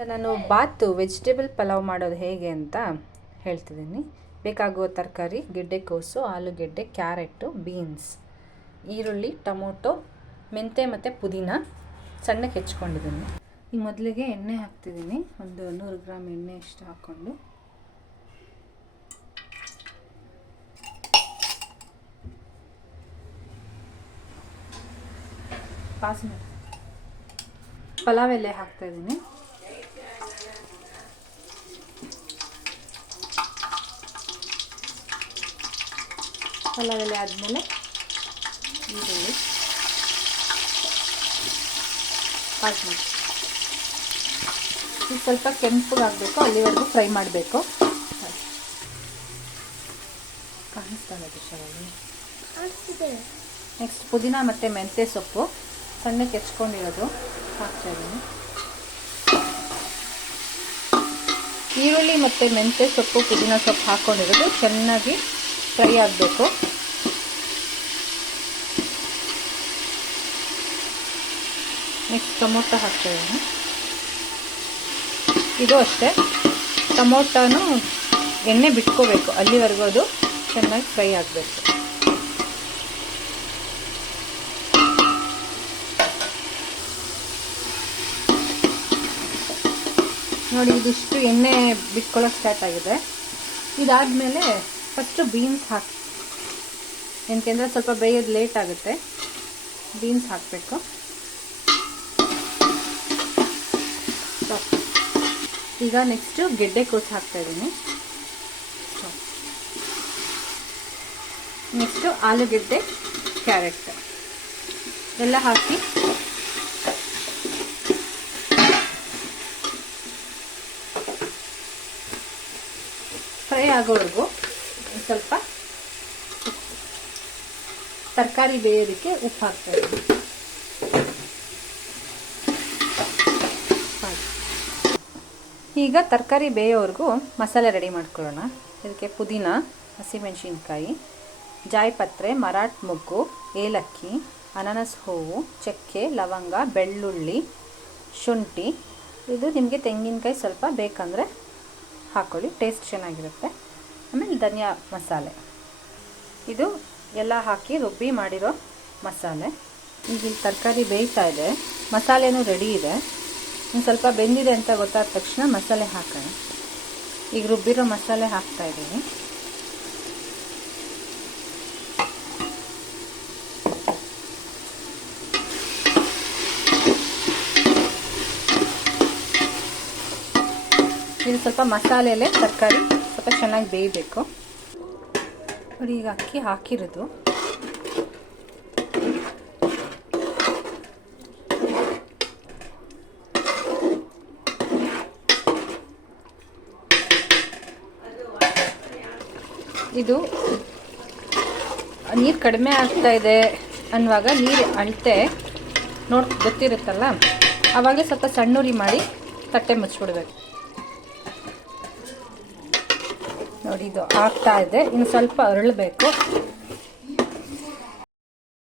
ಈಗ ನಾನು ವೆಜಿಟೇಬಲ್ ಪಲಾವ್ ಮಾಡೋದು ಹೇಗೆ ಅಂತ ಹೇಳ್ತಿದ್ದೀನಿ. ಬೇಕಾಗುವ ತರಕಾರಿ ಗೆಡ್ಡೆಕೋಸು, ಆಲೂಗೆಡ್ಡೆ, ಕ್ಯಾರೆಟು, ಬೀನ್ಸ್, ಈರುಳ್ಳಿ, ಟೊಮೊಟೊ, ಮೆಂತ್ಯ ಮತ್ತು ಪುದೀನ ಸಣ್ಣಕ್ಕೆ ಹೆಚ್ಕೊಂಡಿದ್ದೀನಿ. ಈಗ ಮೊದಲಿಗೆ ಎಣ್ಣೆ ಹಾಕ್ತಿದ್ದೀನಿ. ಒಂದು 100 ಗ್ರಾಮ್ ಎಣ್ಣೆ ಅಷ್ಟು ಹಾಕ್ಕೊಂಡು ಪಲಾವ್ ಎಲೆ ಹಾಕ್ತಾಯಿದ್ದೀನಿ. ಪಲಾವ್ ಎಲೆ ಆದಮೇಲೆ ಈರುಳ್ಳಿ ಹಾಕಿ ಇದು ಸ್ವಲ್ಪ ಕೆಂಪಗಾಗಬೇಕು, ಅಲ್ಲಿವರೆಗೂ ಫ್ರೈ ಮಾಡಬೇಕು. ನೆಕ್ಸ್ಟ್ ಪುದೀನ ಮತ್ತು ಮೆಂತ್ಯ ಸೊಪ್ಪು ಸಣ್ಣಕ್ಕೆ ಹೆಚ್ಕೊಂಡಿರೋದು ಹಾಕ್ತಾಯಿದ್ದೀನಿ. ಈರುಳ್ಳಿ ಮತ್ತು ಮೆಂತ್ಯ ಸೊಪ್ಪು, ಪುದೀನ ಸೊಪ್ಪು ಹಾಕ್ಕೊಂಡಿರೋದು ಚೆನ್ನಾಗಿ ಫ್ರೈ ಆಗಬೇಕು. ನೆಕ್ಸ್ಟ್ ಟೊಮೊಟೊ ಹಾಕ್ತಾಯಿದ್ದೀನಿ. ಇದು ಅಷ್ಟೇ, ಟೊಮೊಟೊನು ಎಣ್ಣೆ ಬಿಟ್ಕೋಬೇಕು, ಅಲ್ಲಿವರೆಗೂ ಅದು ಚೆನ್ನಾಗಿ ಫ್ರೈ ಆಗಬೇಕು. ನೋಡಿ, ಇದಿಷ್ಟು ಎಣ್ಣೆ ಬಿಟ್ಕೊಳ್ಳೋಕೆ ಸ್ಟಾರ್ಟ್ ಆಗಿದೆ. ಇದಾದಮೇಲೆ ಫಸ್ಟು ಬೀನ್ಸ್ ಹಾಕಿ, ಏನಕ್ಕೆಂದರೆ ಸ್ವಲ್ಪ ಬೇಯೋದು ಲೇಟ್ ಆಗುತ್ತೆ. ಬೀನ್ಸ್ ಹಾಕಬೇಕು. ಈಗ ನೆಕ್ಸ್ಟು ಗೆಡ್ಡೆಕೋಸು ಹಾಕ್ತಾಯಿದ್ದೀನಿ. ನೆಕ್ಸ್ಟು ಆಲೂಗೆಡ್ಡೆ, ಕ್ಯಾರೆಟ್ ಎಲ್ಲ ಹಾಕಿ ಫ್ರೈ ಆಗೋವರೆಗೂ ಸ್ವಲ್ಪ ತರಕಾರಿ ಬೇಯೋದಕ್ಕೆ ಉಪ್ಪು ಹಾಕ್ತಾಯಿದ್ದೀನಿ. ಈಗ ತರಕಾರಿ ಬೇಯೋವರೆಗೂ ಮಸಾಲೆ ರೆಡಿ ಮಾಡ್ಕೊಳ್ಳೋಣ. ಇದಕ್ಕೆ ಪುದೀನ, ಹಸಿಮೆಣಸಿನ್ಕಾಯಿ, ಜಾಯಿಪತ್ರೆ, ಮರಾಠ ಮೊಗ್ಗು, ಏಲಕ್ಕಿ, ಅನಾನಸ್ ಹೂವು, ಚಕ್ಕೆ, ಲವಂಗ, ಬೆಳ್ಳುಳ್ಳಿ, ಶುಂಠಿ. ಇದು ನಿಮಗೆ ತೆಂಗಿನಕಾಯಿ ಸ್ವಲ್ಪ ಬೇಕಂದರೆ ಹಾಕ್ಕೊಳ್ಳಿ, ಟೇಸ್ಟ್ ಚೆನ್ನಾಗಿರುತ್ತೆ. ಆಮೇಲೆ ಧನಿಯಾ ಮಸಾಲೆ, ಇದು ಎಲ್ಲ ಹಾಕಿ ರುಬ್ಬಿ ಮಾಡಿರೋ ಮಸಾಲೆ. ಈಗ ಇಲ್ಲಿ ತರಕಾರಿ ಬೇಯ್ತಾ ಇದೆ, ಮಸಾಲೆನೂ ರೆಡಿ ಇದೆ. ಇನ್ನು ಸ್ವಲ್ಪ ಬೆಂದಿದೆ ಅಂತ ಗೊತ್ತಾದ ತಕ್ಷಣ ಮಸಾಲೆ ಹಾಕೋಣ. ಈಗ ರುಬ್ಬಿರೋ ಮಸಾಲೆ ಹಾಕ್ತಾ ಇದ್ದೀನಿ. ಇದು ಸ್ವಲ್ಪ ಮಸಾಲೆಲೆ ತರಕಾರಿ ಸ್ವಲ್ಪ ಚೆನ್ನಾಗಿ ಬೇಯಬೇಕು. ನೋಡಿ, ಈಗ ಅಕ್ಕಿ ಹಾಕಿರೋದು. ಇದು ನೀರು ಕಡಿಮೆ ಆಗ್ತಾ ಇದೆ ಅನ್ನುವಾಗ ನೀರು ಅಳತೆ ಗೊತ್ತಿರುತ್ತಲ್ಲ, ಆವಾಗಲೇ ಸ್ವಲ್ಪ ಸಣ್ಣುರಿ ಮಾಡಿ ತಟ್ಟೆ ಮುಚ್ಚಿಬಿಡ್ಬೇಕು. ನೋಡಿ, ಇದು ಆಗ್ತಾ ಇದೆ, ಇನ್ನು ಸ್ವಲ್ಪ ಅರಳಬೇಕು.